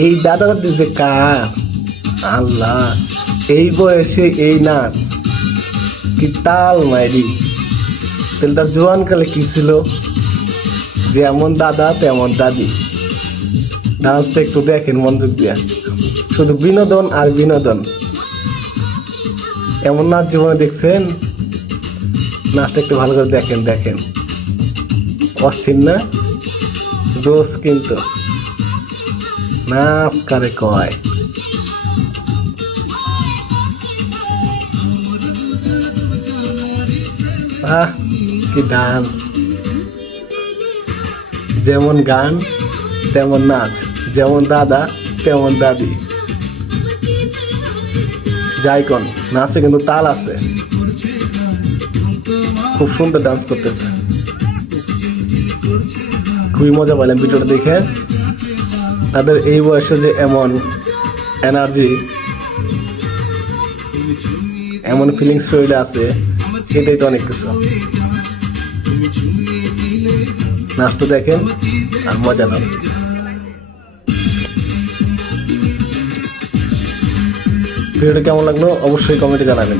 এই দাদা দাদি যে কার, আল্লাহ, এই বয়সে এই নাচ, কি তাল মাইরি। তাহলে তার জোয়ানকালে কি ছিল? যেমন দাদা তেমন দাদি। ডান্সটা একটু দেখেন মনোযোগ দিয়া, শুধু বিনোদন আর বিনোদন। এমন নাচ জীবনে দেখছেন? নাচটা একটু ভালো করে দেখেন, দেখেন, অস্থির না? জোস কিন্তু, নাচ কারে কয়। আহ, কি ডান্স! যেমন গান তেমন নাচ, যেমন দাদা তেমন দাদি। যাই কোন নাচে কিন্তু তাল আছে, খুব সুন্দর ডান্স করতেছে। খুবই মজা পাইলাম ভিডিওটা দেখে। তাদের এই বয়সে যে এমন এনার্জি, এমন ফিলিংস শরীরে আছে, এটাই তো অনেক কিছু। নাচটা দেখেন আর মজা নেন। ভিডিওটা কেমন লাগলো অবশ্যই কমেন্টে জানাবেন।